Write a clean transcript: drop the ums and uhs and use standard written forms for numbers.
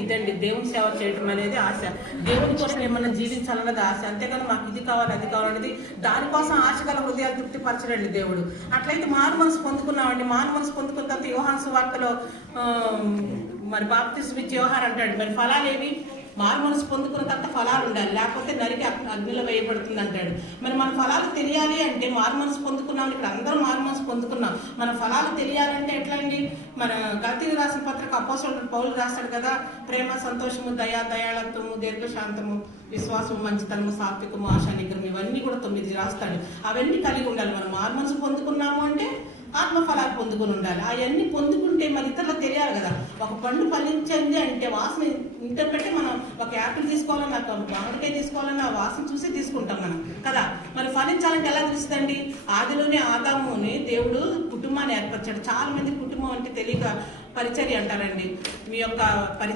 ఇదండి దేవుని సేవ చేయటం అనేది ఆశ. దేవుని కోసం ఏమన్నా జీవించాలన్నది ఆశ. అంతేగాని మాకు ఇది కావాలి అది కావాలనేది దానికోసం ఆశ గల హృదయాలు తృప్తిపరచడండి దేవుడు. అట్లయితే మారు మనసు పొందుకున్నామండి. మారు మనసు పొందుకున్న తర్వాత యోహాను సువార్తలో మరి బాప్తిస్మం ఇచ్చే యోహాను అంటాడు, మరి ఫలాలు ఏవి? మారు మనసు పొందుకున్న తర్వాత ఫలాలు ఉండాలి, లేకపోతే నరికి అగ్నిలో వేయబడుతుంది అంటాడు. మరి మన ఫలాలు తెలియాలి అంటే మారు మనసు పొందుకున్నాం. ఇక్కడ అందరం మారు మనసు పొందుకున్నాం. మన ఫలాలు తెలియాలంటే ఎట్లా అండి? మన గలతీయులకు రాసిన పత్రిక అపోస్తలుడైన పౌలు రాస్తాడు కదా, ప్రేమ, సంతోషము, దయ, దయాళత్వము, దీర్ఘశాంతము, విశ్వాసము, మంచితనము, సాత్వికము, ఆశా నిగ్రహం, ఇవన్నీ కూడా 9 రాస్తాడు. అవన్నీ కలిగి ఉండాలి. మనం మారు మనసు పొందుకున్నాము అంటే ఆత్మఫలాలు పొందుకుని ఉండాలి. అవన్నీ పొందుకుంటే మరి ఇతరులకు తెలియాలి కదా. ఒక పండు ఫలించింది అంటే వాసన ఇంటర్పెట్టి మనం ఒక యాపిల్ తీసుకోవాలన్నా, మామిడికాయ తీసుకోవాలన్నా ఆ వాసన చూసి తీసుకుంటాం మనం కదా. మరి ఫలించాలంటే ఎలా తెలుస్తుందండి? ఆదిలోనే ఆదాముని దేవుడు కుటుంబాన్ని ఏర్పరిచాడు. చాలా మంది కుటుంబం అంటే తెలియక పరిచర్య అంటారండి. మీ యొక్క పరిచర్య